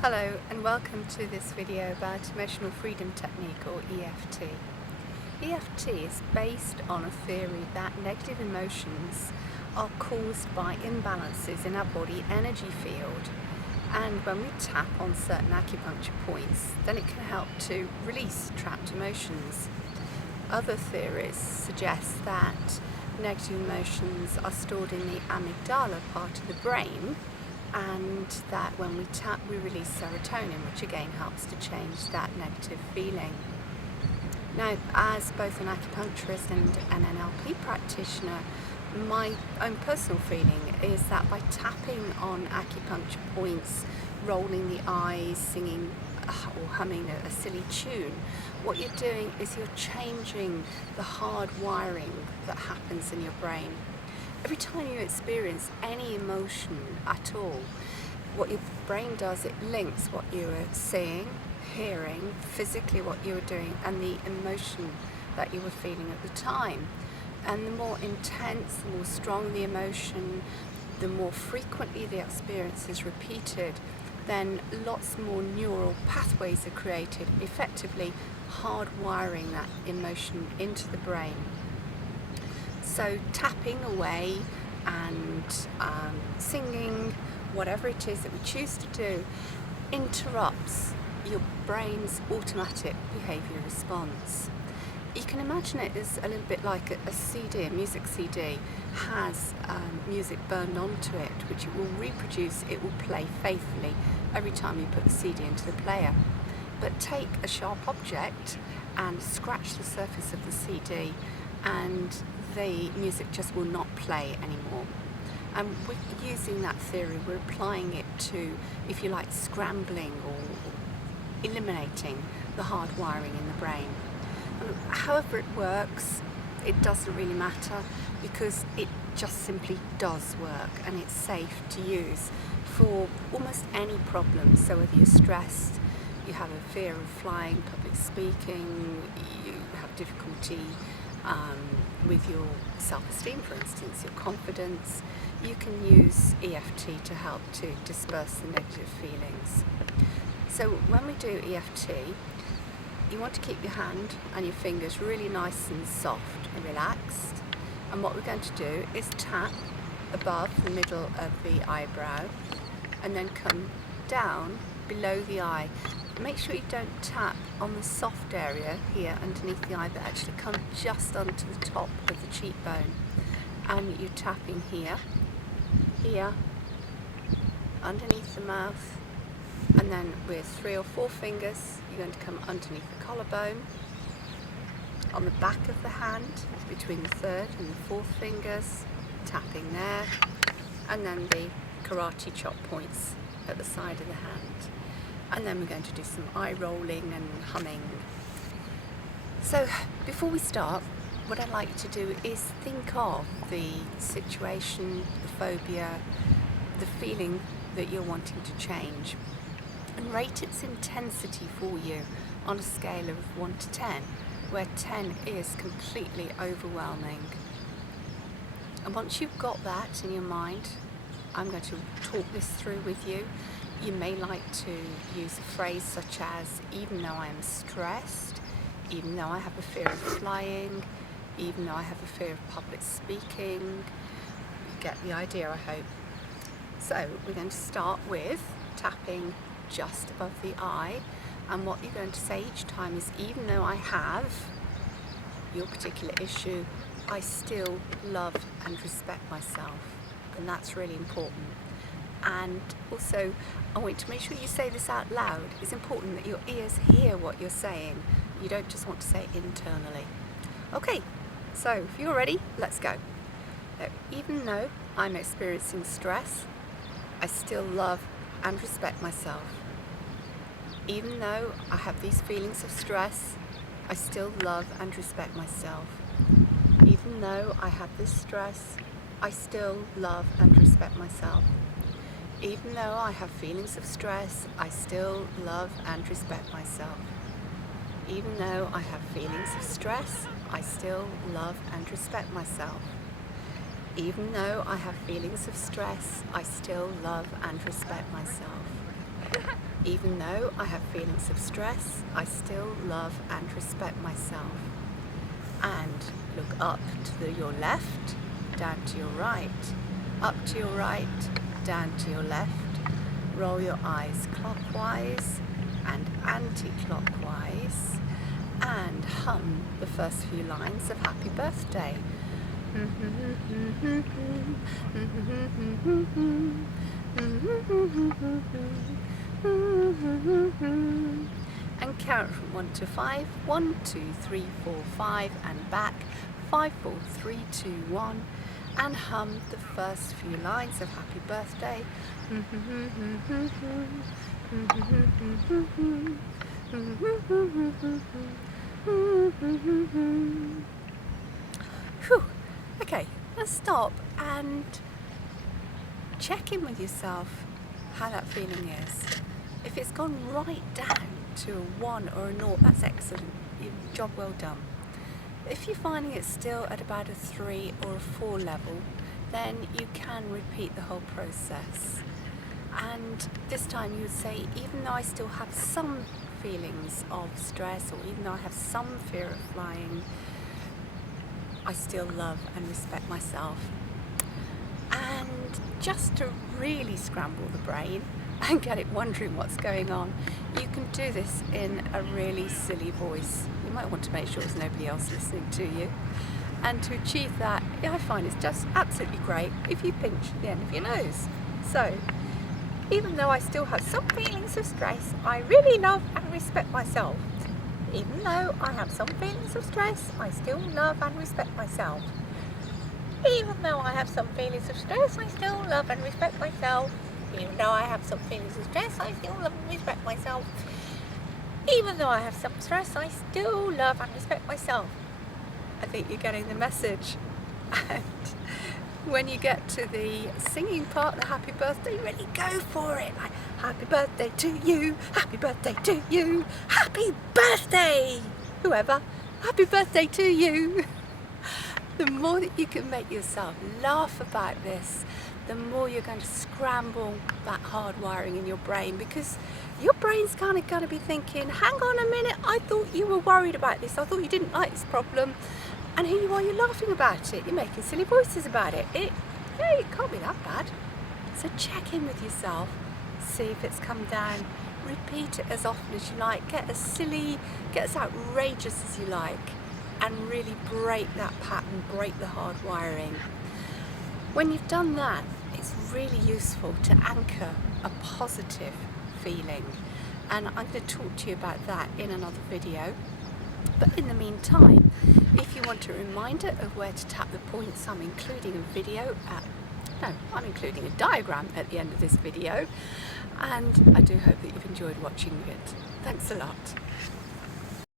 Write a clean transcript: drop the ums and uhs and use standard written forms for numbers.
Hello and welcome to this video about Emotional Freedom Technique, or EFT. EFT is based on a theory that negative emotions are caused by imbalances in our body energy field, and when we tap on certain acupuncture points then it can help to release trapped emotions. Other theories suggest that negative emotions are stored in the amygdala part of the brain, and that when we tap we release serotonin, which again helps to change that negative feeling. Now, as both an acupuncturist and an NLP practitioner, my own personal feeling is that by tapping on acupuncture points, rolling the eyes, singing or humming a silly tune, what you're doing is you're changing the hard wiring that happens in your brain. Every time you experience any emotion at all, what your brain does, it links what you were seeing, hearing, physically what you were doing, and the emotion that you were feeling at the time. And the more intense, the more strong the emotion, the more frequently the experience is repeated, then lots more neural pathways are created, effectively hardwiring that emotion into the brain. So tapping away and singing, whatever it is that we choose to do, interrupts your brain's automatic behaviour response. You can imagine it as a little bit like a CD, a music CD has music burned onto it, which it will reproduce, it will play faithfully every time you put the CD into the player. But take a sharp object and scratch the surface of the CD, and the music just will not play anymore. And we're using that theory, we're applying it to, if you like, scrambling or eliminating the hard wiring in the brain. However it works, it doesn't really matter, because it just simply does work and it's safe to use for almost any problem. So whether you're stressed, you have a fear of flying, public speaking, you have difficulty with your self-esteem, for instance, your confidence, you can use EFT to help to disperse the negative feelings. So when we do EFT, you want to keep your hand and your fingers really nice and soft and relaxed, and what we're going to do is tap above the middle of the eyebrow and then come down below the eye. Make sure you don't tap on the soft area here underneath the eye, but actually come just onto the top of the cheekbone. And you're tapping here, here, underneath the mouth, and then with 3 or 4 fingers you're going to come underneath the collarbone, on the back of the hand, between the 3rd and the 4th fingers, tapping there, and then the karate chop points at the side of the hand. And then we're going to do some eye rolling and humming. So before we start, what I'd like to do is think of the situation, the phobia, the feeling that you're wanting to change, and rate its intensity for you on a scale of 1 to 10, where 10 is completely overwhelming. And once you've got that in your mind, I'm going to talk this through with you. You may like to use a phrase such as, even though I am stressed, even though I have a fear of flying, even though I have a fear of public speaking. You get the idea, I hope. So we're going to start with tapping just above the eye, and what you're going to say each time is, even though I have your particular issue, I still love and respect myself. And that's really important. And also, I want to make sure you say this out loud. It's important that your ears hear what you're saying. You don't just want to say it internally. Okay, so if you're ready, let's go. Even though I'm experiencing stress, I still love and respect myself. Even though I have these feelings of stress, I still love and respect myself. Even though I have this stress, I still love and respect myself. Even though I have feelings of stress, I still love and respect myself. Even though I have feelings of stress, I still love and respect myself. Even though I have feelings of stress, I still love and respect myself. Even though I have feelings of stress, I still love and respect myself. And look up to your left, down to your right, up to your right, down to your left. Roll your eyes clockwise and anti-clockwise, and hum the first few lines of Happy Birthday. And count from 1 to 5. 1, 2, 3, 4, 5, and back. 5, 4, 3, 2, 1, and hum the first few lines of Happy Birthday. Whew. Okay, let's stop and check in with yourself how that feeling is. If it's gone right down to a 1 or a 0, that's excellent. Job well done. If you're finding it still at about a 3 or a 4 level, then you can repeat the whole process. And this time you would say, even though I still have some feelings of stress, or even though I have some fear of flying, I still love and respect myself. And just to really scramble the brain and get it wondering what's going on, you can do this in a really silly voice. You might want to make sure there's nobody else listening to you. And to achieve that, I find it's just absolutely great if you pinch the end of your nose. So, even though I still have some feelings of stress, I really love and respect myself. Even though I have some feelings of stress, I still love and respect myself. Even though I have some feelings of stress, I still love and respect myself. Even though I have some feelings of stress, I still love and respect myself. Even though I have some stress, I still love and respect myself. I think you're getting the message. And when you get to the singing part, the happy birthday, really go for it. Like, happy birthday to you, happy birthday to you, happy birthday, whoever, happy birthday to you. The more that you can make yourself laugh about this, the more you're going to scramble that hard wiring in your brain, because your brain's kind of going to be thinking, hang on a minute, I thought you were worried about this, I thought you didn't like this problem, and here you are, you're laughing about it, you're making silly voices about it. It can't be that bad. So check in with yourself, see if it's come down, repeat it as often as you like, get as silly, get as outrageous as you like, and really break that pattern, break the hard wiring. When you've done that, it's really useful to anchor a positive feeling, and I'm going to talk to you about that in another video. But in the meantime, if you want a reminder of where to tap the points, I'm including I'm including a diagram at the end of this video, and I do hope that you've enjoyed watching it. Thanks a lot.